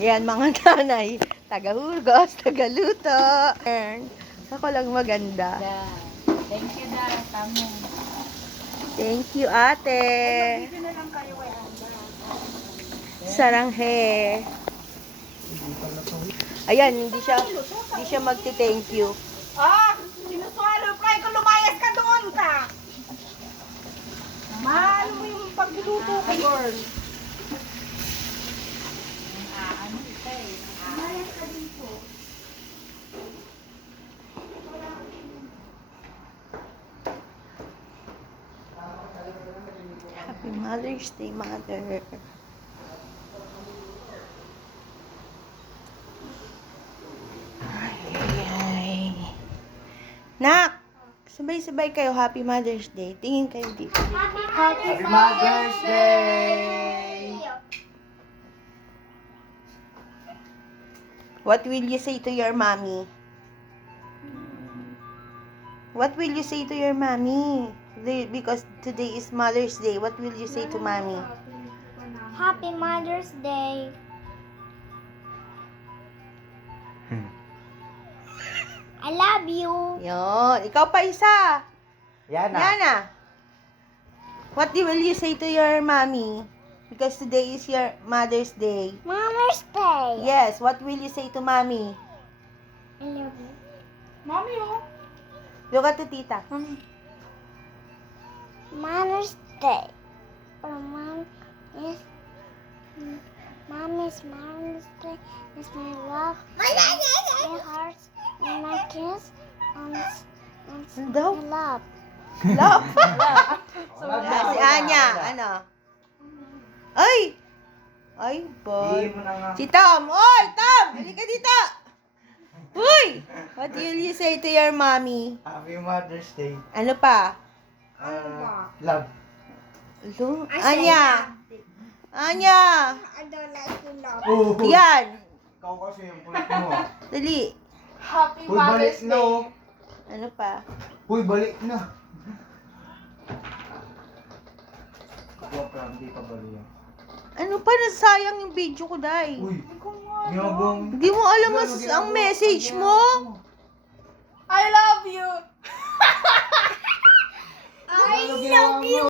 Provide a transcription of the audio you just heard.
Yan, mga nanay. Taga-hurgos, taga-luto. Ako lang maganda. Thank you, da. Tamo. Thank you, ate. Bibili na lang kayo kay Anda. Saranghe. Ayan, hindi siya magti-thank you. Ah! Sinuswallow fry ko, lumayas ka doon ka! Mahal mo yung pagluluto ko, girl. Ano ito eh? Lumayas ka dito. Happy Mother's Day, Mother. Ay. Nak! Sabay-sabay kayo. Happy Mother's Day. Tingin kayo dito. Happy Mother's Day! What will you say to your mommy? What will you say to your mommy? Because today is Mother's Day. What will you say to mommy? Happy Mother's Day. I love you. Yon. Ikaw pa isa. Yana. Yana. What will you say to your mommy? Because today is your Mother's Day. Mother's Day. Yes. What will you say to mommy? I love you. Mami, oh. Look at the tita. Mother's Day. For mom is Mommy's Day is my love, my heart, and my kiss, and Daw? my love. Love. Wala, Si wala, Anya. wala. Ano? Ay! Ay, boy. Hindi mo na nga. Si Tom. Oy, Tom! Halika dito. Uy! What will you say to your mommy? Happy Mother's Day. Ano pa? Love. Lo? Anya. Anya. I don't like to love. Oh, Yan. ikaw kasi yung kulit mo. Dali. Happy Uy, balik Mother's na. Day. Oh. Ano pa? Uy, balik na. Joke lang, hindi pa balik yan. Ano pa? Nasayang yung video ko, Day. Uy, ginagawa mo. Hindi mo alam ang message mo. I love you. I love you.